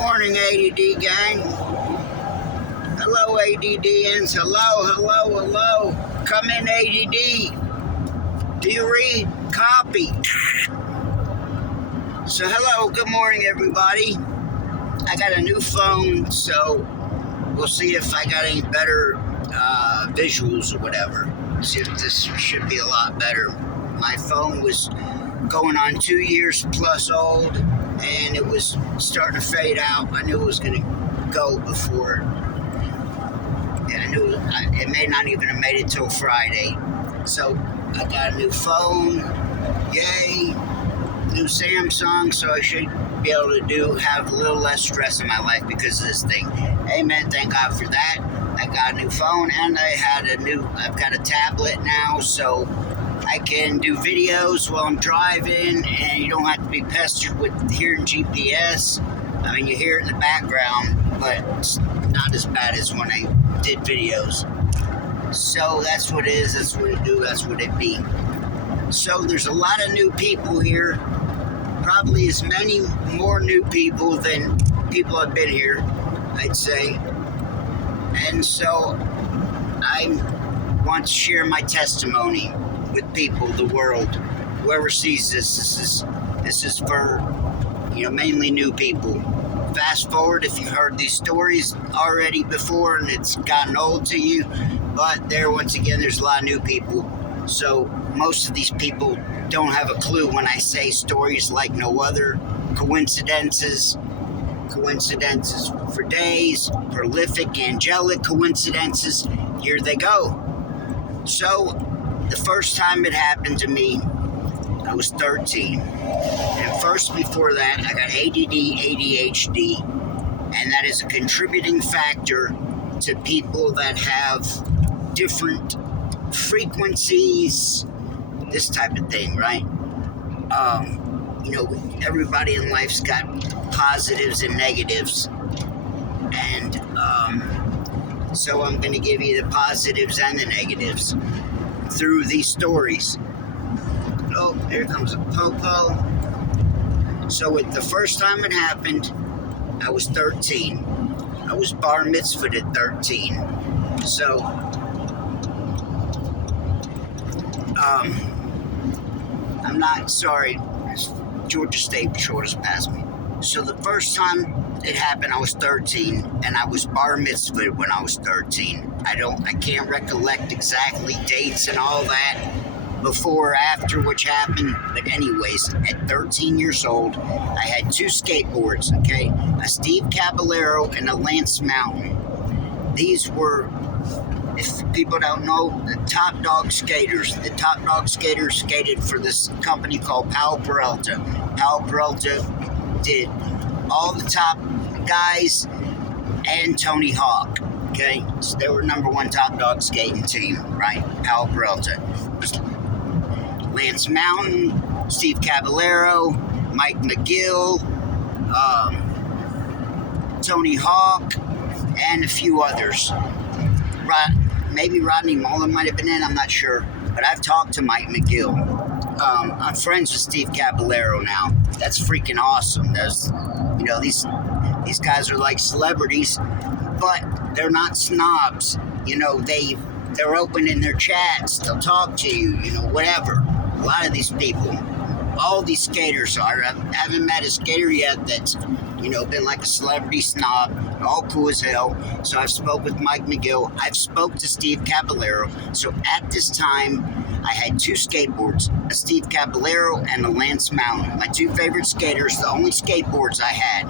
Morning, ADD gang. Hello, ADDians. Hello. Come in, ADD. Do you read? Copy. So, hello, good morning, everybody. I got a new phone, so we'll see if I got any better visuals or whatever. See if this should be a lot better. My phone was going on 2 years plus old, and it was starting to fade out. I knew it was going to go before. I knew it may not even have made it till Friday. So I got a new phone. Yay. New Samsung, so I should be able to have a little less stress in my life because of this thing. Amen. Thank God for that. I got a new phone, and I've got a tablet now, so I can do videos while I'm driving, and you don't have to be pestered with hearing GPS. I mean, you hear it in the background, but it's not as bad as when I did videos. So that's what it is, that's what it do, that's what it be. So there's a lot of new people here, probably as many more new people than people have been here, I'd say. And so I want to share my testimony with people, the world, whoever sees this. This is for, mainly new people. Fast forward if you've heard these stories already before and it's gotten old to you, but once again, there's a lot of new people. So most of these people don't have a clue when I say stories like no other, coincidences for days, prolific, angelic coincidences. Here they go. So the first time it happened to me, I was 13. And first, before that, I got ADD, ADHD, and that is a contributing factor to people that have different frequencies, this type of thing, right? Everybody in life's got positives and negatives. And so I'm going to give you the positives and the negatives through these stories. Oh, here comes a popo. So the first time it happened, I was 13. I was bar mitzvahed at 13. So, I'm not sorry. Georgia State Patrol just passed me. So the first time it happened, I was 13, and I was bar mitzvahed when I was 13. I can't recollect exactly dates and all that, before or after which happened, but anyways, at 13 years old, I had two skateboards, okay? A Steve Caballero and a Lance Mountain. These were, if people don't know, the top dog skaters. The top dog skaters skated for this company called Powell Peralta. Powell Peralta did all the top guys and Tony Hawk, okay? So they were number one top dog skating team, right? Powell Peralta. Lance Mountain, Steve Caballero, Mike McGill, Tony Hawk, and a few others. Maybe Rodney Mullen might have been in, I'm not sure. But I've talked to Mike McGill. I'm friends with Steve Caballero now. That's freaking awesome. These guys are like celebrities, but they're not snobs. They're open in their chats. They'll talk to you, whatever. A lot of these people, all these skaters are. I haven't met a skater yet that's, been like a celebrity snob, all cool as hell. So I've spoke with Mike McGill. I've spoke to Steve Caballero. So at this time, I had two skateboards, a Steve Caballero and a Lance Mountain. My two favorite skaters, the only skateboards I had.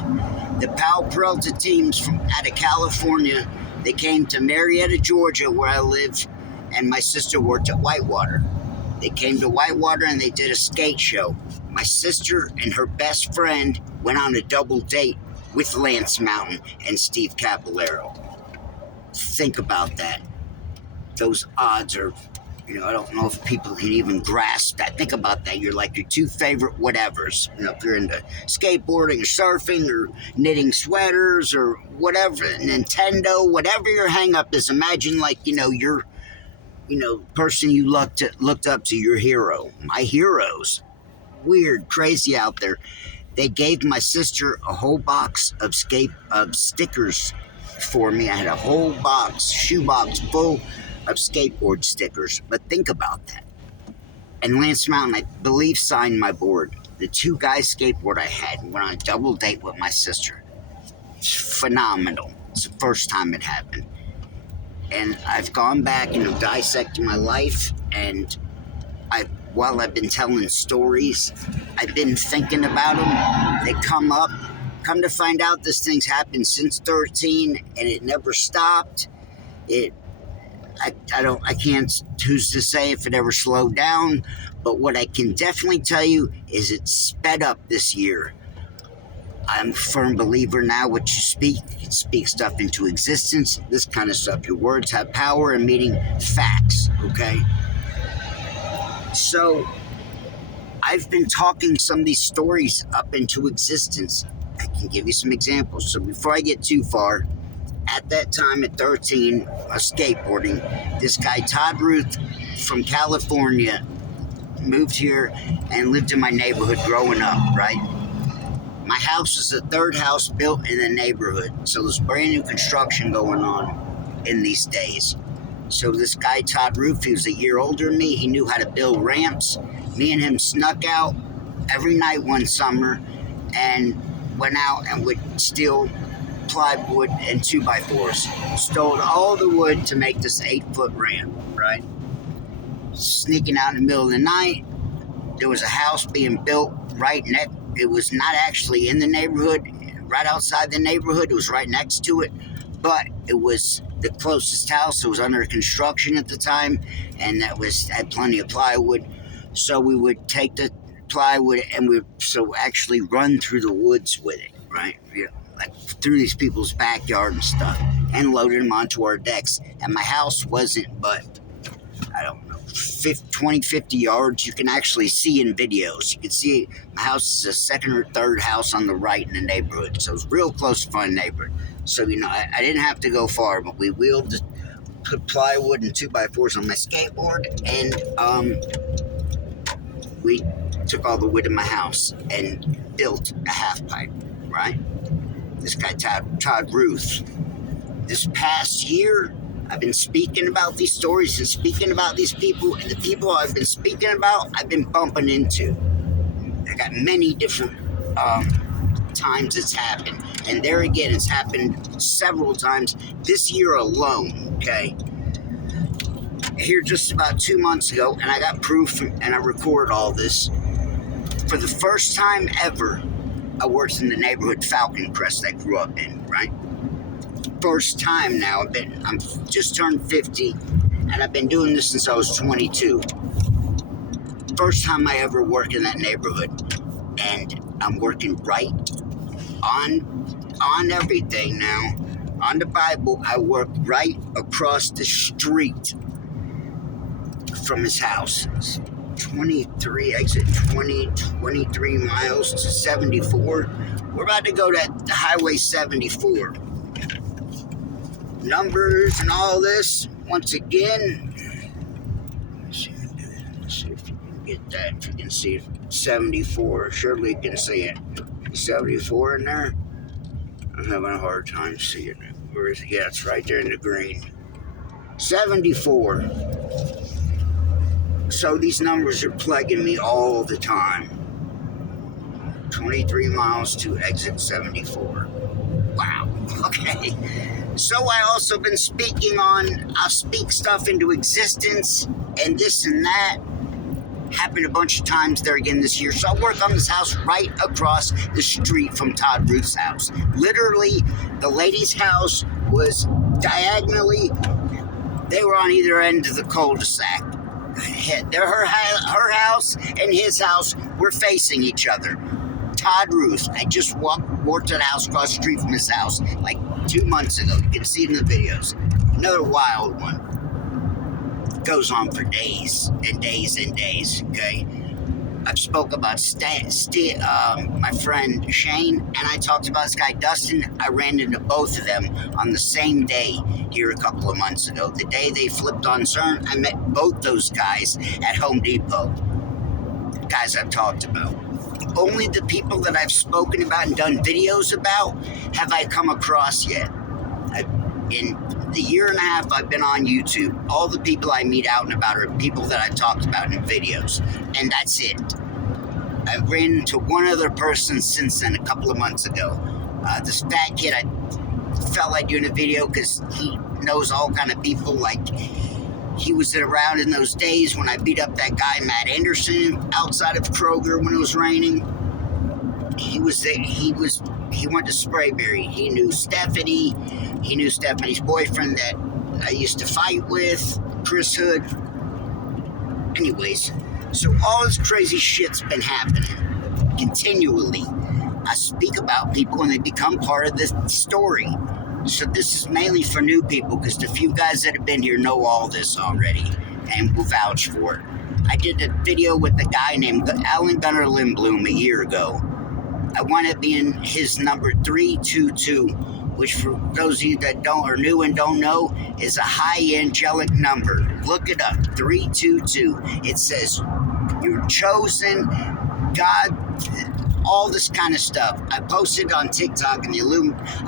The Powell Peralta teams out of California, they came to Marietta, Georgia, where I live, and my sister worked at Whitewater. They came to Whitewater and they did a skate show. My sister and her best friend went on a double date with Lance Mountain and Steve Caballero. Think about that. Those odds are, I don't know if people can even grasp that. Think about that. You're like your two favorite whatevers. If you're into skateboarding or surfing or knitting sweaters or whatever, Nintendo, whatever your hang up is, imagine your person you looked up to, your hero. My heroes. Weird, crazy out there. They gave my sister a whole box of stickers for me. I had a whole shoebox full of skateboard stickers. But think about that. And Lance Mountain, I believe, signed my board. The two guys skateboard I had went on a double date with my sister. It's phenomenal. It's the first time it happened. And I've gone back and I'm dissecting my life, and while I've been telling stories, I've been thinking about them. They come up. Come to find out, this thing's happened since 13, and it never stopped. I can't, who's to say if it ever slowed down, but what I can definitely tell you is it sped up this year. I'm a firm believer now, what you speak, you speak stuff into existence, this kind of stuff. Your words have power, and meaning facts, okay? So, I've been talking some of these stories up into existence. I can give you some examples. So before I get too far, at that time at 13, skateboarding, this guy, Todd Ruth from California, moved here and lived in my neighborhood growing up, right? My house is the third house built in the neighborhood. So there's brand new construction going on in these days. So this guy, Todd Ruth, he was a year older than me. He knew how to build ramps. Me and him snuck out every night one summer and went out and would steal plywood and 2x4s. Stole all the wood to make this 8-foot ramp, right? Sneaking out in the middle of the night. There was a house being built right next. It was not actually in the neighborhood, right outside the neighborhood. It was right next to it, but it was the closest house. It was under construction at the time, and had plenty of plywood. So we would take the plywood and we'd actually run through the woods with it, right? Like through these people's backyard and stuff, and loaded them onto our decks. And my house wasn't but, I don't know, 20, 50 yards. You can actually see in videos. You can see my house is the second or third house on the right in the neighborhood. So it was real close to my neighborhood. So, I didn't have to go far, but we put plywood and 2x4s on my skateboard, and we took all the wood in my house and built a half pipe, right? This guy, Todd Ruth. This past year, I've been speaking about these stories and speaking about these people, and the people I've been speaking about, I've been bumping into. I got many different times it's happened, and there again, it's happened several times this year alone, okay? Here just about 2 months ago, and I got proof, and I record all this. For the first time ever, I worked in the neighborhood Falcon Crest I grew up in, right? First time now. I'm just turned 50, and I've been doing this since I was 22. First time I ever worked in that neighborhood, and I'm working right on everything now. On the Bible, I work right across the street from his house. It's 23, exit 23 miles to 74. We're about to go to Highway 74. Numbers and all this, once again. Let's see if you can get that. If you can see it, 74. Surely you can see it. 74 in there. I'm having a hard time seeing it. Where is it? Yeah, it's right there in the green. 74. So these numbers are plaguing me all the time. 23 miles to exit 74. Wow. Okay. So I also been speaking on, I'll speak stuff into existence and this and that. Happened a bunch of times there again this year. So I work on this house right across the street from Todd Ruth's house. Literally, the lady's house was diagonally, they were on either end of the cul-de-sac. Her house and his house were facing each other. Todd Ruth, I just walked to the house across the street from his house like 2 months ago. You can see it in the videos. Another wild one. Goes on for days and days and days, okay? I've spoke about my friend Shane, and I talked about this guy Dustin. I ran into both of them on the same day here a couple of months ago. The day they flipped on CERN, I met both those guys at Home Depot. Guys I've talked about. Only the people that I've spoken about and done videos about have I come across yet. In the year and a half I've been on YouTube, all the people I meet out and about are people that I've talked about in videos, and that's it. I've ran into one other person since then, a couple of months ago. This fat kid, I felt like doing a video because he knows all kind of people. Like, he was around in those days when I beat up that guy, Matt Anderson, outside of Kroger when it was raining. He was there. He went to Sprayberry. He knew Stephanie. He knew Stephanie's boyfriend that I used to fight with, Chris Hood. Anyways, so all this crazy shit's been happening continually. I speak about people and they become part of this story. So this is mainly for new people because the few guys that have been here know all this already and will vouch for it. I did a video with a guy named Alan Gunnar Lindblom a year ago. I wound up being his number 322, which for those of you that don't or new and don't know is a high angelic number. Look it up, 322. It says you're chosen, God, all this kind of stuff. I posted on TikTok and the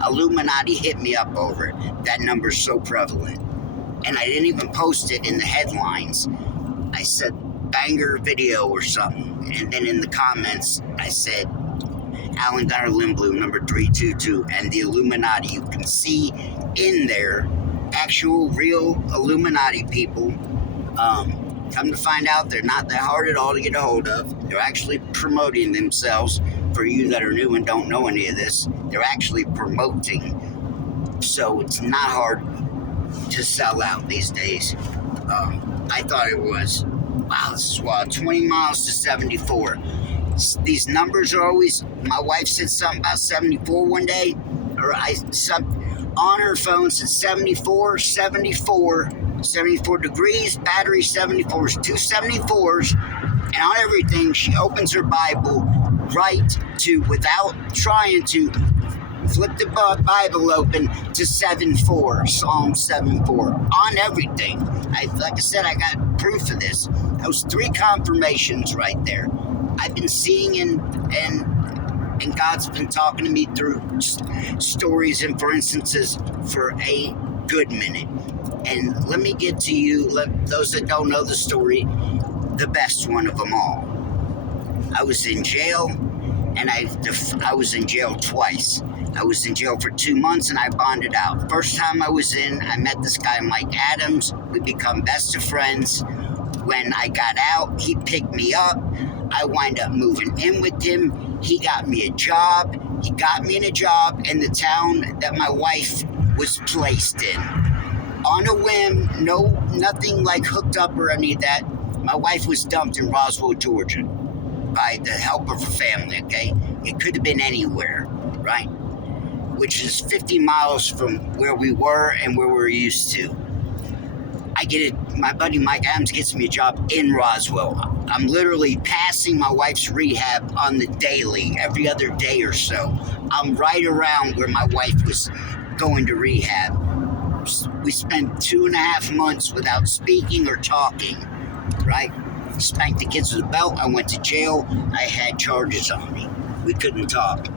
Illuminati hit me up over it. That number's so prevalent. And I didn't even post it in the headlines. I said banger video or something. And then in the comments, I said Alan Gunnar Lindblom, number 322, and the Illuminati. You can see in there actual real Illuminati people. Come to find out, they're not that hard at all to get a hold of. They're actually promoting themselves. For you that are new and don't know any of this, they're actually promoting. So it's not hard to sell out these days. I thought it was. Wow, this is wild. 20 miles to 74. These numbers are always, my wife said something about 74 one day, or on her phone said 74 degrees, battery 74s, two 74s, and on everything, she opens her Bible right to, without trying to, flip the Bible open to 7:4, Psalm 7:4, on everything. Like I said, I got proof of this. That was 3 confirmations right there. I've been seeing and God's been talking to me through stories and for instances for a good minute. And let me get to you, those that don't know the story, the best one of them all. I was in jail, and I was in jail twice. I was in jail for 2 months, and I bonded out. First time I was in, I met this guy, Mike Adams. We become best of friends. When I got out, he picked me up. I wind up moving in with him. He got me a job. He got me in a job in the town that my wife was placed in. On a whim, nothing like hooked up or any of that. My wife was dumped in Roswell, Georgia, by the help of her family, okay? It could have been anywhere, right? Which is 50 miles from where we were and where we're used to. I get it. My buddy Mike Adams gets me a job in Roswell. I'm literally passing my wife's rehab on the daily, every other day or so. I'm right around where my wife was going to rehab. We spent 2.5 months without speaking or talking, right? Spanked the kids with a belt. I went to jail. I had charges on me. We couldn't talk.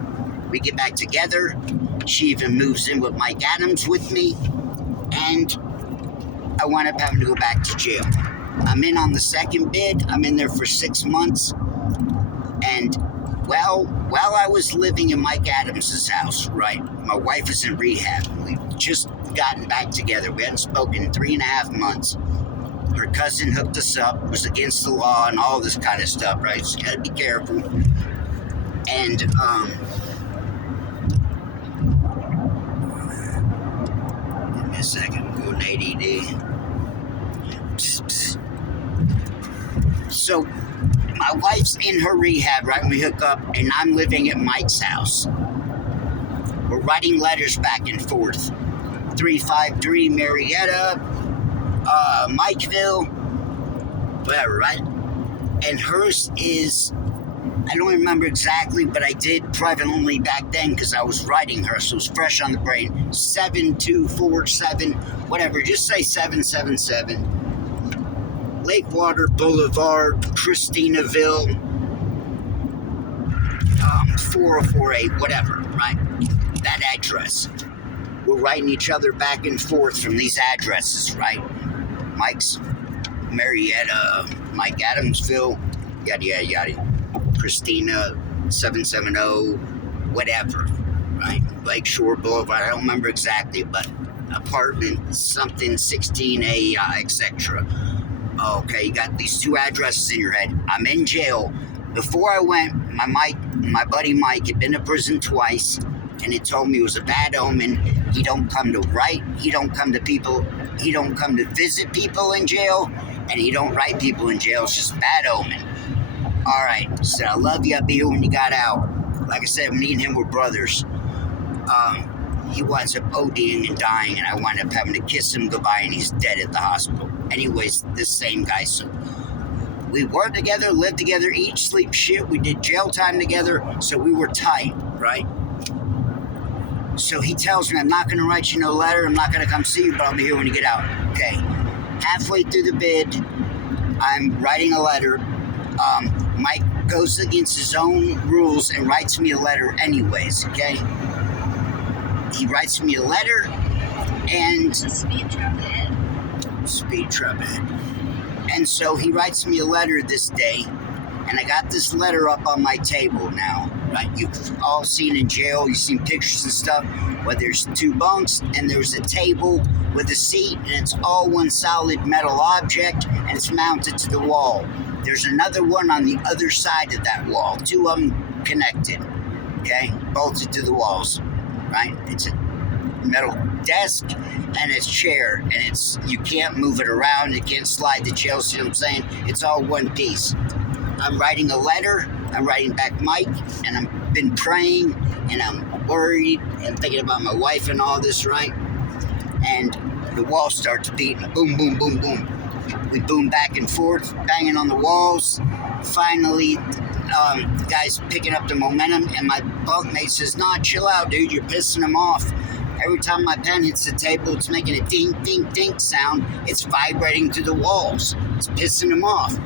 We get back together. She even moves in with Mike Adams with me. And I wound up having to go back to jail. I'm in on the second bid. I'm in there for 6 months. And, well, while I was living in Mike Adams' house, right, my wife was in rehab. We've just gotten back together. We hadn't spoken in 3.5 months. Her cousin hooked us up. It was against the law and all this kind of stuff, right? So you gotta be careful. And, give me a second. I'm going ADD. So, my wife's in her rehab, right, when we hook up, and I'm living at Mike's house. We're writing letters back and forth. 353 Marietta, Mikeville, whatever, right? And hers is, I don't remember exactly, but I did privately back then because I was writing her, so it was fresh on the brain. 7247, whatever, just say 777. Lakewater Boulevard, Christinaville, 4048, whatever, right? That address. We're writing each other back and forth from these addresses, right? Mike's Marietta, Mike Adamsville, yada, yada, yada. Christina, 770, whatever, right? Lakeshore Boulevard, I don't remember exactly, but apartment something 16A, etc. Okay, you got these two addresses in your head. I'm in jail. Before I went, my buddy Mike had been to prison twice, and he told me it was a bad omen. He don't come to write. He don't come to people. He don't come to visit people in jail, and he don't write people in jail. It's just bad omen. All right, so I love you. I'll be here when you got out. Like I said, me and him were brothers. He winds up ODing and dying, and I wind up having to kiss him goodbye, and he's dead at the hospital. Anyways, this same guy. So we worked together, lived together, eat, sleep, shit. We did jail time together, so we were tight, right? So he tells me, I'm not going to write you no letter. I'm not going to come see you, but I'll be here when you get out. Okay. Halfway through the bid, I'm writing a letter. Mike goes against his own rules and writes me a letter anyways, okay? He writes me a letter, and... It's a speed trap ahead. Speed trap ahead. And so he writes me a letter this day, and I got this letter up on my table now, right? You've all seen in jail, you've seen pictures and stuff, where there's two bunks, and there's a table with a seat, and it's all one solid metal object, and it's mounted to the wall. There's another one on the other side of that wall, two of them connected, okay? Bolted to the walls, right? It's a metal desk and a chair, and it's, you can't move it around, you can't slide the chair, see what I'm saying? It's all one piece. I'm writing a letter, I'm writing back Mike, and I've been praying, and I'm worried and thinking about my wife and all this, right? And the wall starts beating, boom, boom, boom, boom. We boom back and forth, banging on the walls. Finally, the guy's picking up the momentum, and my bunkmate says, "Nah, chill out, dude. You're pissing him off. Every time my pen hits the table, it's making a ding, ding, ding sound. It's vibrating to the walls. It's pissing him off."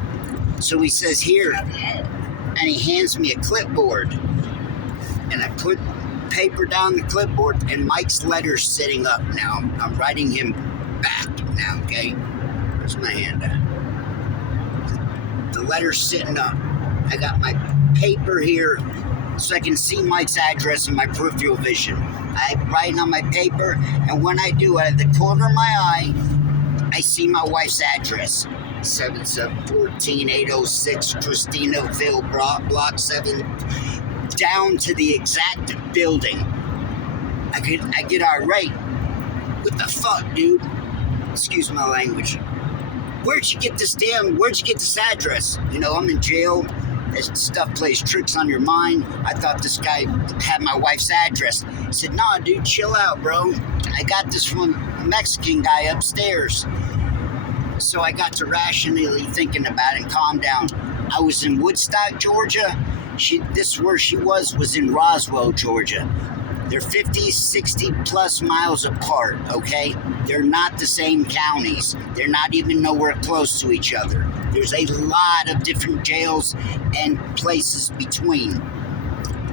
So he says, "Here," and he hands me a clipboard. And I put paper down the clipboard, and Mike's letter's sitting up now. I'm writing him back now, okay? Where's my hand at? The letter's sitting up. I got my paper here so I can see Mike's address in my peripheral vision. I'm writing on my paper, and when I do, out of the corner of my eye, I see my wife's address. 7714806 Christinaville, Block 7, down to the exact building. I get irate. What the fuck, dude? Excuse my language. Where'd you get this address? You know, I'm in jail. This stuff plays tricks on your mind. I thought this guy had my wife's address. I said, "Nah, dude, chill out, bro. I got this from a Mexican guy upstairs." So I got to rationally thinking about it and calm down. I was in Woodstock, Georgia. Where she was in Roswell, Georgia. They're 50, 60 plus miles apart, okay? They're not the same counties. They're not even nowhere close to each other. There's a lot of different jails and places between.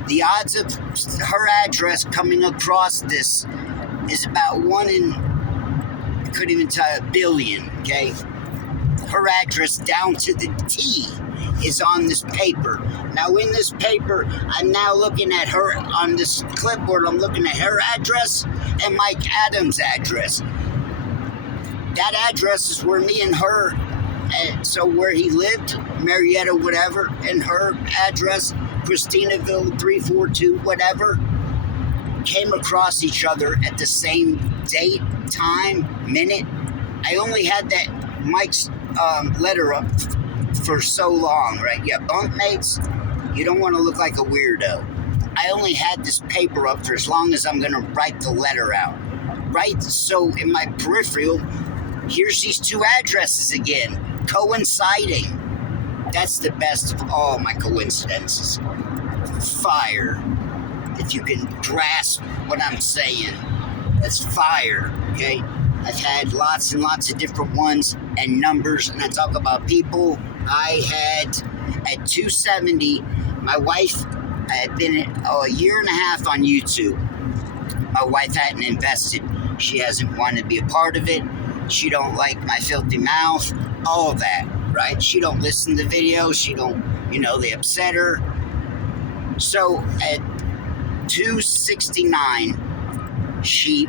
The odds of her address coming across this is about 1 in, I couldn't even tell you, a billion, okay? Her address down to the T is on this paper. Now in this paper, I'm now looking at her on this clipboard. I'm looking at her address and Mike Adams' address. That address is where me and her, and so where he lived, Marietta, whatever, and her address, Christinaville 342, whatever, came across each other at the same date, time, minute. I only had that Mike's letter up for so long, right? Yeah, bunkmates, you don't want to look like a weirdo. I only had this paper up for as long as I'm going to write the letter out, right? So in my peripheral, here's these two addresses again, coinciding. That's the best of all my coincidences. Fire. If you can grasp what I'm saying, that's fire, okay? I've had lots and lots of different ones and numbers, and I talk about people. I had, at 270, my wife I had been a year and a half on YouTube. My wife hadn't invested. She hasn't wanted to be a part of it. She don't like my filthy mouth, all of that, right? She don't listen to videos. She don't, they upset her. So at 269, she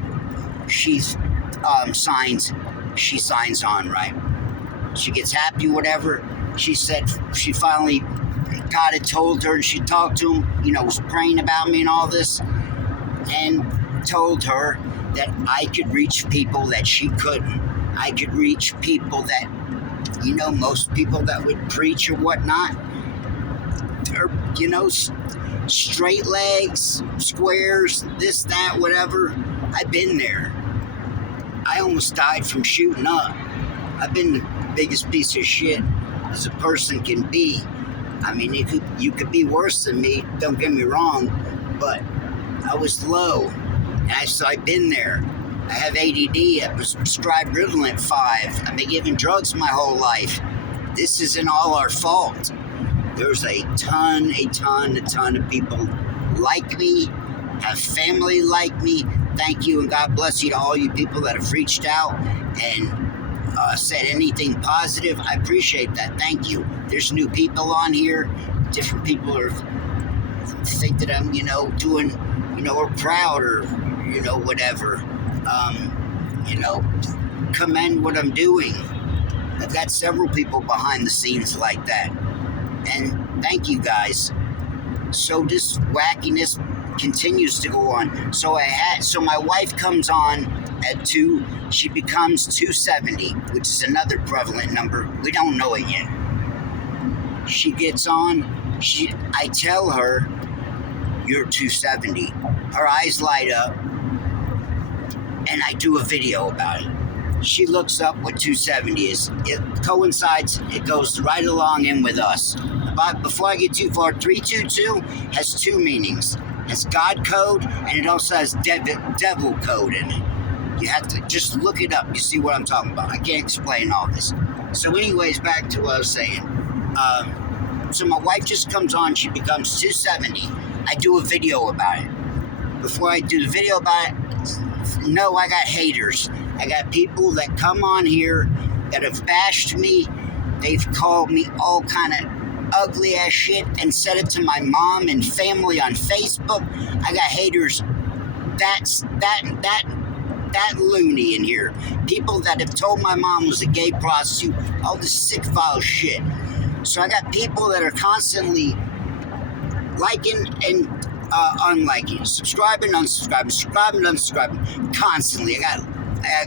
signs on, right? She gets happy, whatever. She said she finally, God had told her, and she talked to him, was praying about me and all this, and told her that I could reach people that she couldn't. I could reach people that, most people that would preach or whatnot, or, straight legs, squares, this, that, whatever. I've been there. I almost died from shooting up. I've been the biggest piece of shit as a person can be. I mean, you could be worse than me, don't get me wrong, but I was low. And so I've been there. I have ADD. I was prescribed Ritalin 5. I've been giving drugs my whole life. This isn't all our fault. There's a ton of people like me, have family like me. Thank you and God bless you to all you people that have reached out and said anything positive. I appreciate that. Thank you. There's new people on here. Different people think that I'm, doing, or proud or, whatever. Commend what I'm doing. I've got several people behind the scenes like that. And thank you guys. So this wackiness continues to go on. So my wife comes on at 2, she becomes 270, which is another prevalent number. We don't know it yet. She gets on, I tell her, you're 270. Her eyes light up, and I do a video about it. She looks up what 270 is. It coincides, it goes right along in with us. But before I get too far, 322 has 2 meanings. It has God code, and it also has devil code in it. You have to just look it up. You see what I'm talking about. I can't explain all this. So anyways, back to what I was saying. So my wife just comes on. She becomes 270. I do a video about it. Before I do the video about it, no, I got haters. I got people that come on here that have bashed me. They've called me all kind of ugly ass shit and said it to my mom and family on Facebook. I got haters. That loony in here. People that have told my mom was a gay prostitute. All this sick foul shit. So I got people that are constantly liking and unliking, subscribing, unsubscribing, constantly. I got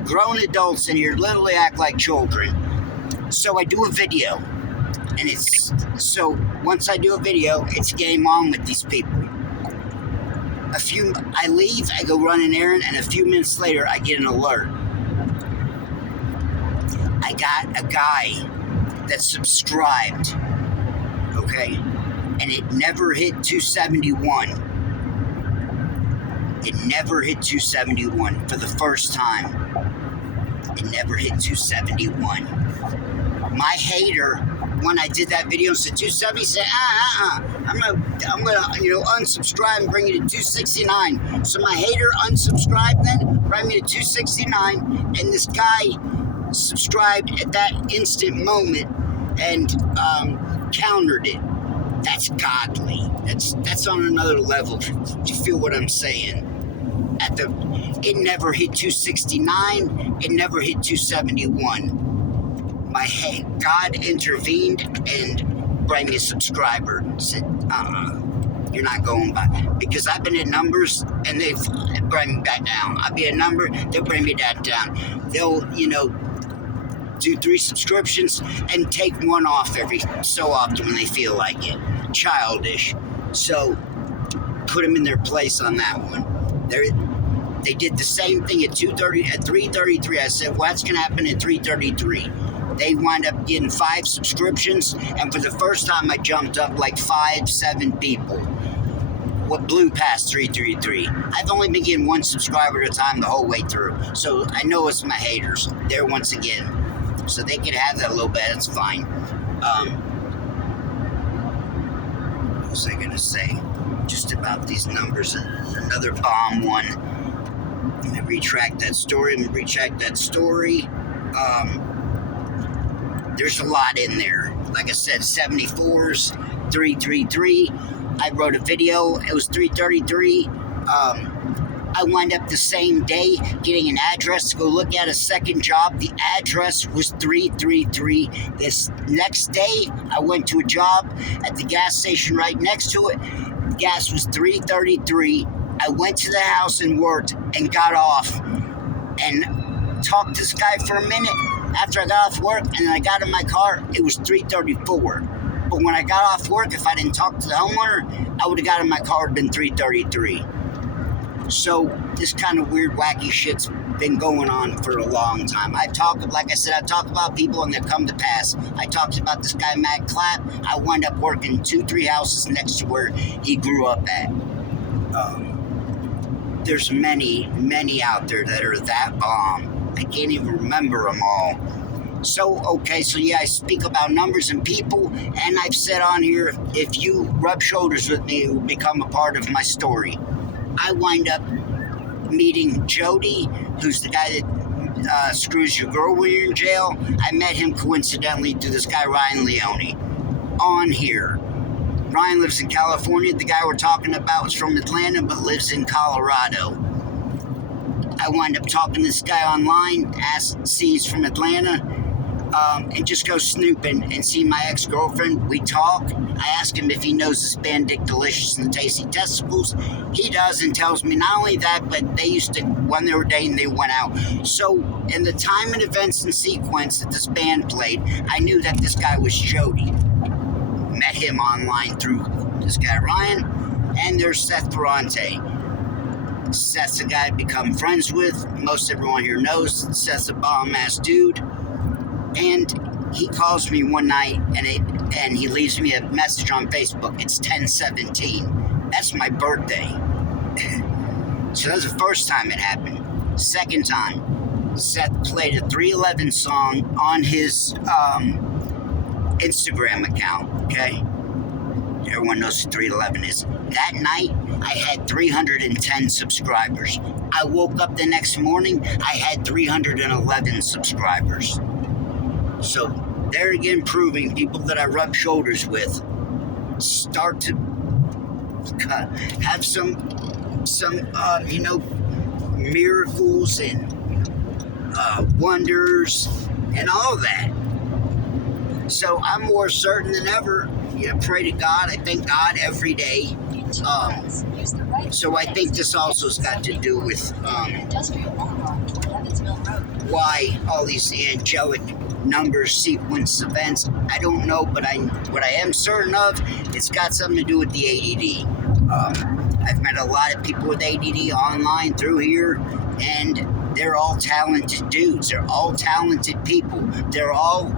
grown adults in here literally act like children. So I do a video, and once I do a video, it's game on with these people. I leave, I go run an errand, and a few minutes later, I get an alert. I got a guy that subscribed, okay, and it never hit 271. It never hit 271 for the first time. It never hit 271. My hater, when I did that video, said 270, said, I'm gonna unsubscribe and bring it to 269. So my hater unsubscribed then, brought me to 269, and this guy subscribed at that instant moment and countered it. That's godly. That's on another level. Do you feel what I'm saying? It never hit 269. It never hit 271. God intervened and brought me a subscriber. Said, you're not going by. Because I've been at numbers and they've brought me back down. I'll be a number, they'll bring me that down. They'll, do 3 subscriptions and take 1 off every so often when they feel like it. Childish. So put them in their place on that one. They did the same thing at 333. I said, what's going to happen at 333? They wind up getting 5 subscriptions, and for the first time I jumped up like 5-7 people. What blew past 333. I've only been getting 1 subscriber at a time the whole way through. So I know it's my haters. There once again. So they can have that a little bit, it's fine. What was I gonna say? just about these numbers. Another bomb one. Let me retract that story. There's a lot in there. Like I said, 74s, 333. I wrote a video. It was 333. I wind up the same day getting an address to go look at a second job. The address was 333. This next day, I went to a job at the gas station right next to it. Gas was 333. I went to the house and worked and got off and talked to this guy for a minute after I got off work, and then I got in my car. It was 334. But when I got off work, if I didn't talk to the homeowner, I would have got in my car. It would have been 333. So this kind of weird, wacky shit's been going on for a long time. Like I said, I talk about people and they come to pass. I talked about this guy, Matt Clapp. I wound up working 2-3 houses next to where he grew up at. There's many out there that are that bomb. I can't even remember them all. So I speak about numbers and people, and I've said on here, if you rub shoulders with me, it will become a part of my story. I wind up meeting Jody, who's the guy that screws your girl when you're in jail. I met him coincidentally through this guy, Ryan Leone, on here. Ryan lives in California. The guy we're talking about is from Atlanta, but lives in Colorado. I wind up talking to this guy online, sees from Atlanta, and just go snooping and see my ex-girlfriend. We talk. I ask him if he knows this band Dick Delicious and the Tasty Testicles. He does, and tells me not only that, but they used to, when they were dating, they went out. So in the time and events and sequence that this band played, I knew that this guy was Jody. Met him online through this guy Ryan, and there's Seth Ferrante. Seth's a guy I've become friends with. Most everyone here knows Seth's a bomb-ass dude. And he calls me one night, and he leaves me a message on Facebook. It's 10/17. That's my birthday. So that's the first time it happened. Second time, Seth played a 311 song on his Instagram account, okay? Everyone knows who 311 is. That night, I had 310 subscribers. I woke up the next morning, I had 311 subscribers. So, there again, proving people that I rub shoulders with start to have some miracles and wonders and all that. So I'm more certain than ever. Pray to God. I thank God every day. So I think this also has got to do with why all these angelic numbers, sequence events. I don't know, but what I am certain of, it's got something to do with the ADD. I've met a lot of people with ADD online through here, and they're all talented dudes. They're all talented people. They're all